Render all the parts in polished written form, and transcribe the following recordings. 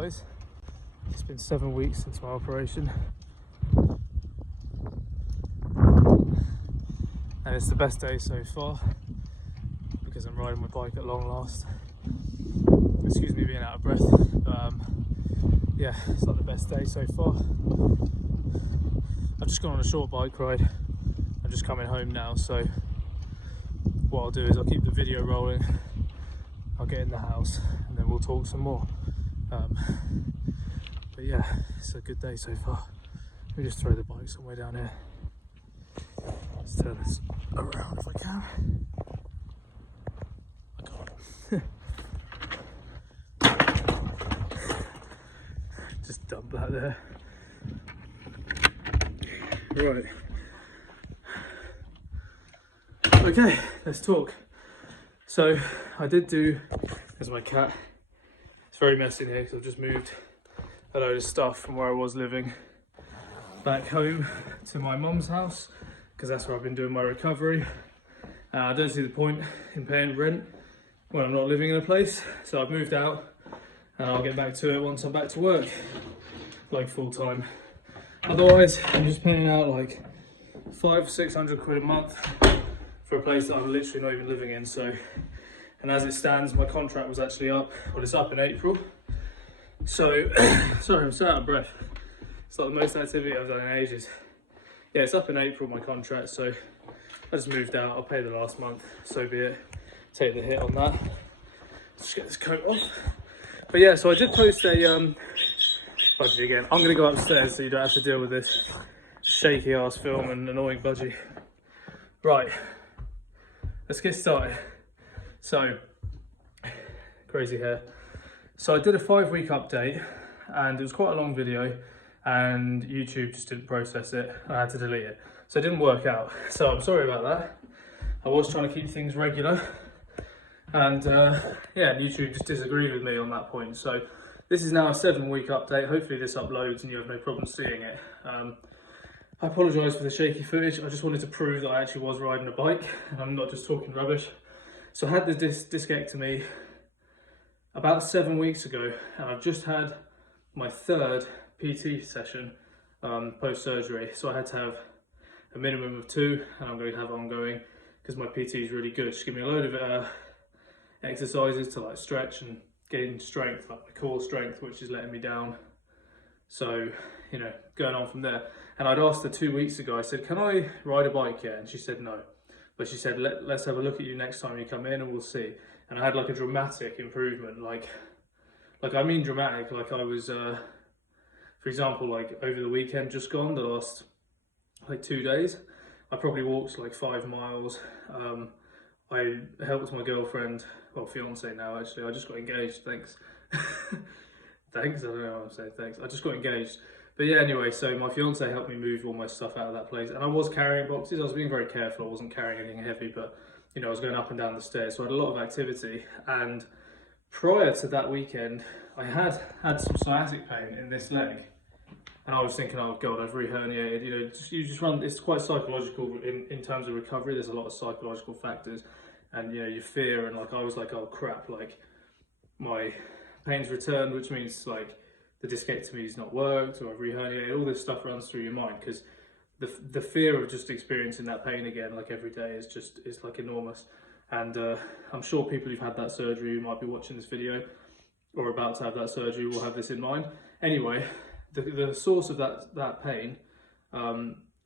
guys. It's been 7 weeks since my operation, and it's the best day so far because I'm riding my bike at long last. Excuse me being out of breath. Yeah, it's like the best day so far. I've just gone on a short bike ride. I'm just coming home now, so what I'll do is I'll keep the video rolling. I'll get in the house and then we'll talk some more. But yeah, it's a good day so far. Let me just throw the bike somewhere down here. Let's turn this around if I can. I can't. Just dump that there. Right. Okay, let's talk. So I did do, there's my cat. It's very messy in here because I've just moved a load of stuff from where I was living back home to my mum's house because that's where I've been doing my recovery. I don't see the point in paying rent when I'm not living in a place, so I've moved out and I'll get back to it once I'm back to work, like full time. Otherwise, I'm just paying out like 500-600 quid a month for a place that I'm literally not even living in. So, and as it stands, my contract was actually up, well, it's up in April. So, sorry, I'm so out of breath. It's like the most activity I've done in ages. Yeah, it's up in April, my contract, so I just moved out. I'll pay the last month, so be it. Take the hit on that. Let's get this coat off. But yeah, so I did post a budgie again. I'm gonna go upstairs so you don't have to deal with this shaky ass film and annoying budgie. Right, let's get started. So, crazy hair. So I did a 5-week update and it was quite a long video and YouTube just didn't process it. I had to delete it. So it didn't work out. So I'm sorry about that. I was trying to keep things regular and yeah, YouTube just disagreed with me on that point. So this is now a 7-week update. Hopefully this uploads and you have no problem seeing it. I apologise for the shaky footage. I just wanted to prove that I actually was riding a bike and I'm not just talking rubbish. So I had the discectomy about 7 weeks ago, and I've just had my 3rd PT session post-surgery. So I had to have a minimum of 2, and I'm going to have ongoing because my PT is really good. She's giving me a load of exercises to like stretch and gain strength, like my core strength, which is letting me down. So, you know, going on from there. And I'd asked her 2 weeks ago, I said, can I ride a bike yet? And she said no. But she said, let's have a look at you next time you come in and we'll see. And I had like a dramatic improvement, like I mean dramatic, like I was, for example, like over the weekend just gone, the last like 2 days, I probably walked like 5 miles. I helped my girlfriend, well, fiance now actually, I just got engaged, thanks. Thanks, I don't know what I'm saying, thanks. I just got engaged. But yeah, anyway, so my fiance helped me move all my stuff out of that place. And I was carrying boxes, I was being very careful, I wasn't carrying anything heavy, but you know, I was going up and down the stairs, so I had a lot of activity. And prior to that weekend, I had some sciatic pain in this leg. And I was thinking, oh God, I've re-herniated, you know, you just run, it's quite psychological in terms of recovery. There's a lot of psychological factors and, you know, your fear and like, I was like, oh crap, like my pain's returned, which means like the discectomy's not worked or I've re-herniated, all this stuff runs through your mind because the fear of just experiencing that pain again, like every day, is like enormous. And I'm sure people who've had that surgery who might be watching this video or about to have that surgery will have this in mind. Anyway, the source of that pain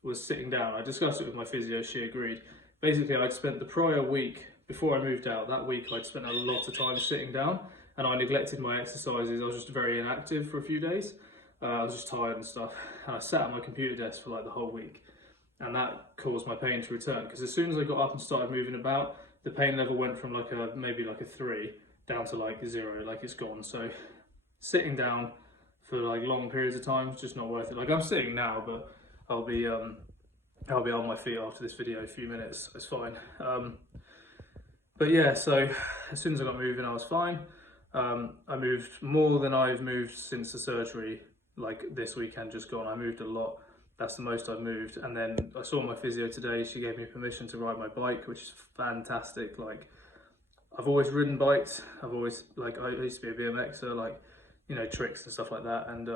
was sitting down. I discussed it with my physio, she agreed. Basically, I'd spent the prior week, before I moved out, that week I'd spent a lot of time sitting down and I neglected my exercises. I was just very inactive for a few days. I was just tired and stuff. And I sat at my computer desk for like the whole week. And that caused my pain to return. Because as soon as I got up and started moving about, the pain level went from like maybe like a 3 down to like 0, like it's gone. So sitting down for like long periods of time is just not worth it. Like I'm sitting now, but I'll be on my feet after this video in a few minutes. It's fine. But yeah, so as soon as I got moving, I was fine. I moved more than I've moved since the surgery. Like this weekend just gone, I moved a lot. That's the most I've moved. And then I saw my physio today. She gave me permission to ride my bike, which is fantastic. Like I've always ridden bikes. I've always, like, I used to be a BMXer. Like you know, tricks and stuff like that. And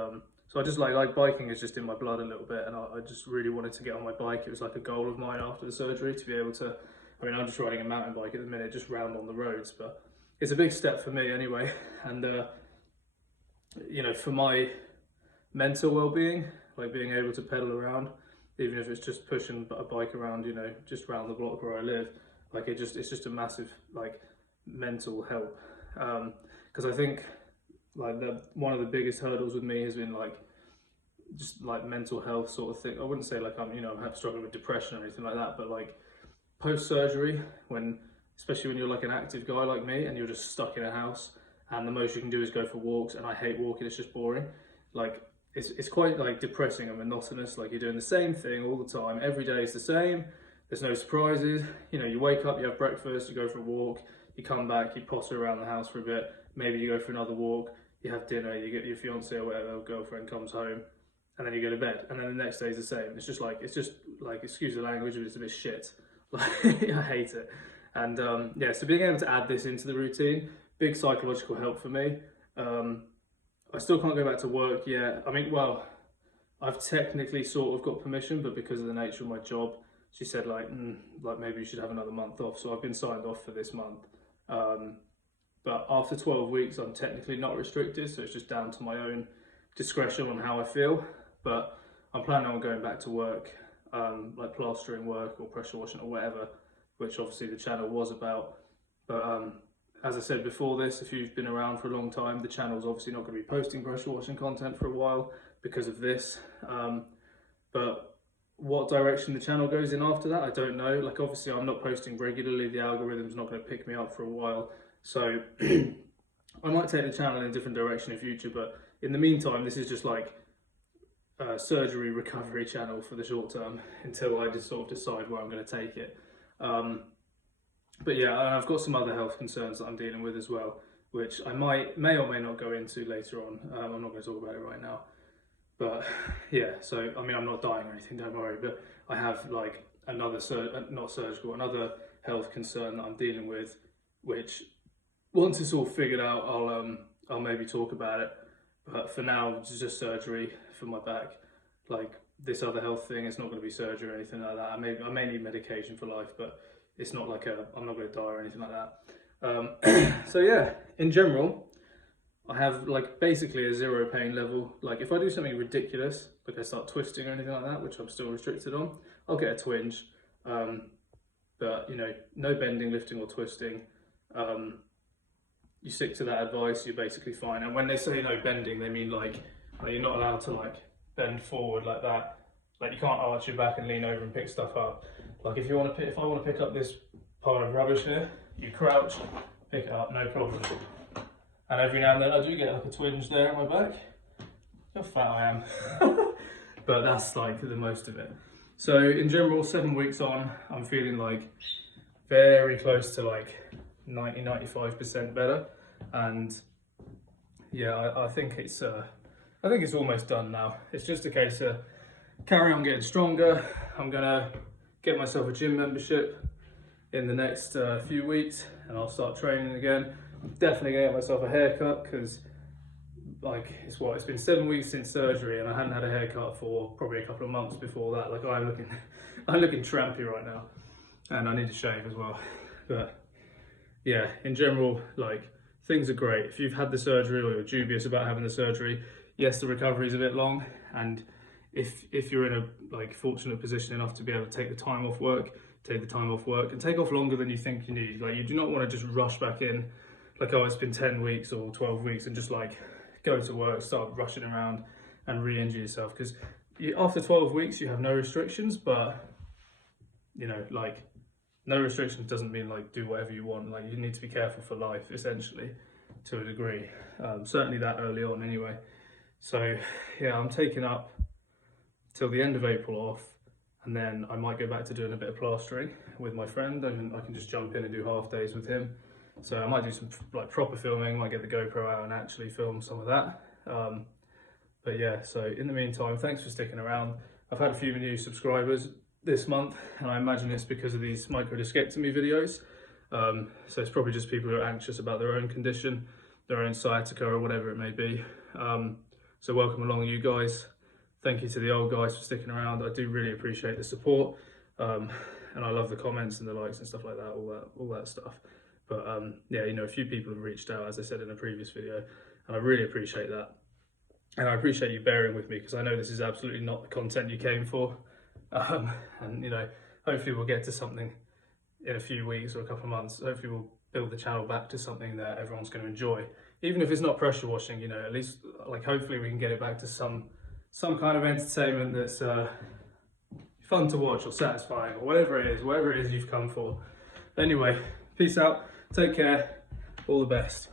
so I just like biking is just in my blood a little bit, and I just really wanted to get on my bike. It was like a goal of mine after the surgery to be able to, I mean, I'm just riding a mountain bike at the minute, just round on the roads, but it's a big step for me anyway. And you know, for my mental well-being, like being able to pedal around, even if it's just pushing a bike around, you know, just around the block where I live, like it's just a massive like mental help. Because I think like one of the biggest hurdles with me has been like just like mental health sort of thing. I wouldn't say like I'm, you know, I'm struggling with depression or anything like that, but like post-surgery, when especially when you're like an active guy like me and you're just stuck in a house and the most you can do is go for walks, and I hate walking, it's just boring. Like it's quite like depressing and monotonous. Like you're doing the same thing all the time, every day is the same, there's no surprises. You know, you wake up, you have breakfast, you go for a walk, you come back, you potter around the house for a bit, maybe you go for another walk, you have dinner, you get your fiance or whatever, girlfriend comes home, and then you go to bed, and then the next day is the same. It's just like, excuse the language, but it's a bit shit. Like I hate it. And yeah, so being able to add this into the routine, big psychological help for me. I still can't go back to work yet. I mean, well, I've technically sort of got permission, but because of the nature of my job, she said like maybe you should have another month off. So I've been signed off for this month. But after 12 weeks, I'm technically not restricted, so it's just down to my own discretion on how I feel. But I'm planning on going back to work, like plastering work or pressure washing or whatever, which obviously the channel was about. But as I said before this, if you've been around for a long time, the channel's obviously not going to be posting pressure washing content for a while because of this. But what direction the channel goes in after that, I don't know. Like obviously I'm not posting regularly, the algorithm's not going to pick me up for a while. So I might take the channel in a different direction in future, but in the meantime, this is just like a surgery recovery channel for the short term until I just sort of decide where I'm going to take it. But yeah, and I've got some other health concerns that I'm dealing with as well, which I may or may not go into later on. I'm not going to talk about it right now. But yeah, so I mean, I'm not dying or anything, don't worry, but I have like another, another health concern that I'm dealing with, which once it's all figured out, I'll maybe talk about it. But for now, it's just surgery for my back. Like this other health thing, it's not going to be surgery or anything like that. I may need medication for life, but it's not like I'm not going to die or anything like that. So yeah, in general, I have like basically a 0 pain level. Like if I do something ridiculous, like I start twisting or anything like that, which I'm still restricted on, I'll get a twinge. But you know, no bending, lifting or twisting. You stick to that advice, you're basically fine. And when they say no bending, they mean like you're not allowed to like bend forward like that. Like you can't arch your back and lean over and pick stuff up. Like if I want to pick up this pile of rubbish here, you crouch, pick it up, no problem. And every now and then I do get like a twinge there in my back. How fat I am. But that's like the most of it. So in general, 7 weeks on, I'm feeling like very close to like 90-95% better. And yeah, I think it's almost done now. It's just a case of carry on getting stronger. I'm gonna get myself a gym membership in the next few weeks, and I'll start training again. I'm definitely gonna get myself a haircut because like it's been 7 weeks since surgery, and I hadn't had a haircut for probably a couple of months before that. Like I'm looking trampy right now, and I need to shave as well. But yeah, in general, like things are great. If you've had the surgery or you're dubious about having the surgery, yes, the recovery is a bit long, and if you're in a like fortunate position enough to be able to take the time off work, take the time off work and take off longer than you think you need. Like you do not want to just rush back in like, oh, it's been 10 weeks or 12 weeks and just like go to work, start rushing around and re-injure yourself. Because after 12 weeks you have no restrictions, but you know, like no restrictions doesn't mean like do whatever you want. Like you need to be careful for life essentially to a degree, certainly that early on anyway. So yeah, I'm taking up till the end of April off, and then I might go back to doing a bit of plastering with my friend, and I can just jump in and do half days with him. So I might do some like proper filming, might get the GoPro out and actually film some of that. But yeah, so in the meantime, thanks for sticking around. I've had a few new subscribers this month, and I imagine it's because of these microdiscectomy videos. So it's probably just people who are anxious about their own condition. their own sciatica or whatever it may be. So welcome along, you guys. Thank you to the old guys for sticking around. I do really appreciate the support, and I love the comments and the likes and stuff like that, all that stuff. But yeah, you know, a few people have reached out, as I said in a previous video, and I really appreciate that. And I appreciate you bearing with me, because I know this is absolutely not the content you came for. And you know, hopefully we'll get to something in a few weeks or a couple of months. Hopefully we'll build the channel back to something that everyone's going to enjoy, even if it's not pressure washing. You know, at least like hopefully we can get it back to some kind of entertainment that's fun to watch or satisfying or whatever it is you've come for. Anyway, peace out, take care, all the best.